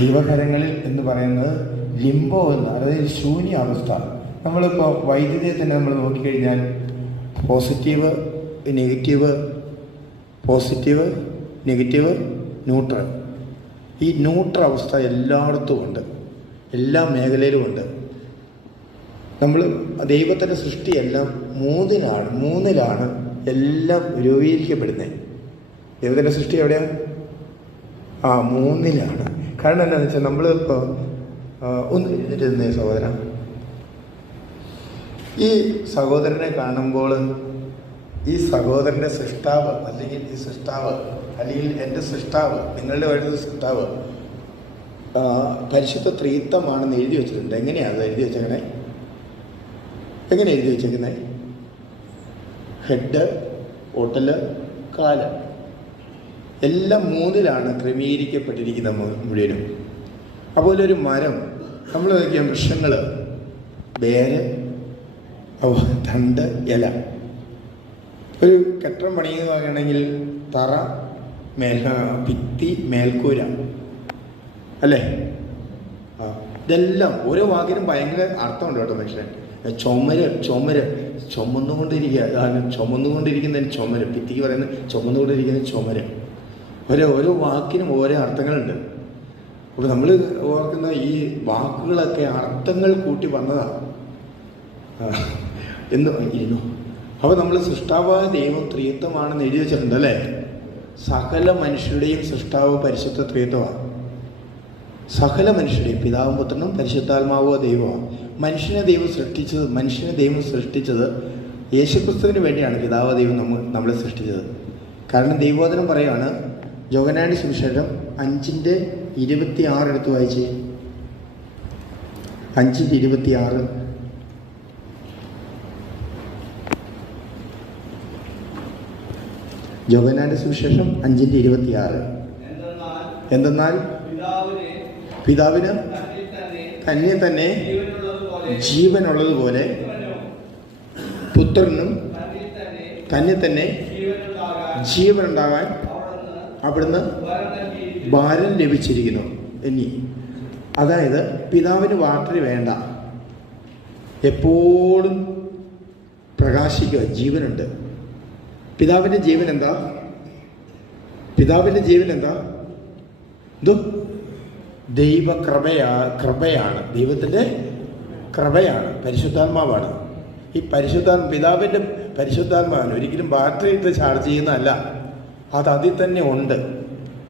ദൈവകരങ്ങളിൽ എന്ന് പറയുന്നത് ലിംബോ എന്ന് അതായത് ശൂന്യ അവസ്ഥ നമ്മളിപ്പോൾ വൈദ്യുതിയെ തന്നെ നമ്മൾ നോക്കിക്കഴിഞ്ഞാൽ positive negative positive negative neutral. ഈ ന്യൂട്രൽ അവസ്ഥ എല്ലായിടത്തും ഉണ്ട്. എല്ലാ മേഖലയിലും ഉണ്ട്. നമ്മൾ ദൈവത്തിന്റെ സൃഷ്ടിയെല്ലാം മൂന്നിലാണ് മൂന്നിലാണ് എല്ലാം രൂപീകരിക്കപ്പെടുന്നത്. ദൈവത്തിന്റെ സൃഷ്ടി എവിടെയാണ് ആ മൂന്നിലാണ്. കാരണം എന്താണെന്ന് വെച്ചാൽ നമ്മൾ ഇപ്പോൾ ഒന്ന് എഴുന്നേറ്റ് സഹോദര. ഈ സഹോദരനെ കാണുമ്പോൾ ഈ സഹോദരന്റെ സൃഷ്ടാവ് അല്ലെങ്കിൽ ഈ സൃഷ്ടാവ് അല്ലെങ്കിൽ എന്റെ സൃഷ്ടാവ് നിങ്ങളുടെ വഴി സൃഷ്ടാവ് പരിശുദ്ധ ത്രീത്വമാണെന്ന് എഴുതി വെച്ചിട്ടുണ്ട്. എങ്ങനെയാണ് എഴുതി വെച്ചേക്കണേ? എങ്ങനെ എഴുതി വെച്ചേക്കുന്നത് ഹെഡ് ഓട്ടൽ കാൽ. എല്ലാം മൂന്നിലാണ് ക്രമീകരിക്കപ്പെട്ടിരിക്കുന്ന മുഴുവനും. അതുപോലെ ഒരു മരം നമ്മൾ നോക്കിയ വൃക്ഷങ്ങൾ വേര് തണ്ട് ഇല. ഒരു കെട്ടം പണിയെന്ന് പറയുകയാണെങ്കിൽ തറ മേൽ ഭിത്തി മേൽക്കൂര. അല്ലേ? ആ ഇതെല്ലാം ഓരോ വാക്കിനും ഭയങ്കര അർത്ഥമുണ്ട് കേട്ടോ മനുഷ്യൻ. ചുമര് ചുമര്. ചുമന്നുകൊണ്ടിരിക്കുക. ചുമന്നുകൊണ്ടിരിക്കുന്നതിന് ചുമര്. ഭിത്തിക്ക് പറയുന്നത് ചുമന്നുകൊണ്ടിരിക്കുന്ന ചുമര്. ഓരോ ഓരോ വാക്കിനും ഓരോ അർത്ഥങ്ങളുണ്ട്. അപ്പോൾ നമ്മൾ ഓർക്കുന്ന ഈ വാക്കുകളൊക്കെ അർത്ഥങ്ങൾ കൂട്ടി വന്നതാണ് എന്ന് പറഞ്ഞിരുന്നു അപ്പോൾ നമ്മൾ സൃഷ്ടാവായ ദൈവം ത്രിയത്വമാണെന്ന് എഴുതി വെച്ചിട്ടുണ്ട് അല്ലേ? സകല മനുഷ്യരുടെയും സൃഷ്ടാവ് പരിശുദ്ധ ത്രിയത്വമാണ് സകല മനുഷ്യരുടെയും പിതാവും പുത്രനും പരിശുദ്ധാത്മാവോ ദൈവമാണ് മനുഷ്യനെ ദൈവം സൃഷ്ടിച്ചത് മനുഷ്യനെ ദൈവം സൃഷ്ടിച്ചത് യേശുക്രിസ്തുവിന് വേണ്ടിയാണ് പിതാവ് ദൈവം നമ്മൾ നമ്മളെ സൃഷ്ടിച്ചത്. കാരണം ദൈവോധനം പറയുകയാണ് ജോഗനാടി സുവിശേഷം അഞ്ചിന്റെ ഇരുപത്തി ആറ് എടുത്ത് വായിച്ചേ. അഞ്ചിന്റെ ഇരുപത്തി ആറ് ജോഗനാടി സുവിശേഷം അഞ്ചിന്റെ ഇരുപത്തി ആറ് എന്തെന്നാൽ പിതാവിനെ തന്നെ തന്നെ ജീവനുള്ളതുപോലെ പുത്രനും തന്നെ തന്നെ ജീവനുണ്ടാകാൻ അവിടുന്ന് ഭാരൻ ലഭിച്ചിരിക്കുന്നു. ഇനി. അതായത് പിതാവിന് വാട്ടറി വേണ്ട. എപ്പോഴും പ്രകാശിക്കുക. ജീവനുണ്ട്. പിതാവിന്റെ ജീവൻ എന്താ പിതാവിന്റെ ജീവൻ എന്താ എന്തോ ദൈവകൃപയാ കൃപയാണ്. ദൈവത്തിന്റെ കൃപയാണ്. പരിശുദ്ധാത്മാവാണ്. ഈ പരിശുദ്ധാത്മ പിതാവിന്റെ പരിശുദ്ധാത്മാവിന് ഒരിക്കലും ബാറ്ററി ഇട്ട് ചാർജ് ചെയ്യുന്നതല്ല. അത് അതിൽ തന്നെ ഉണ്ട്.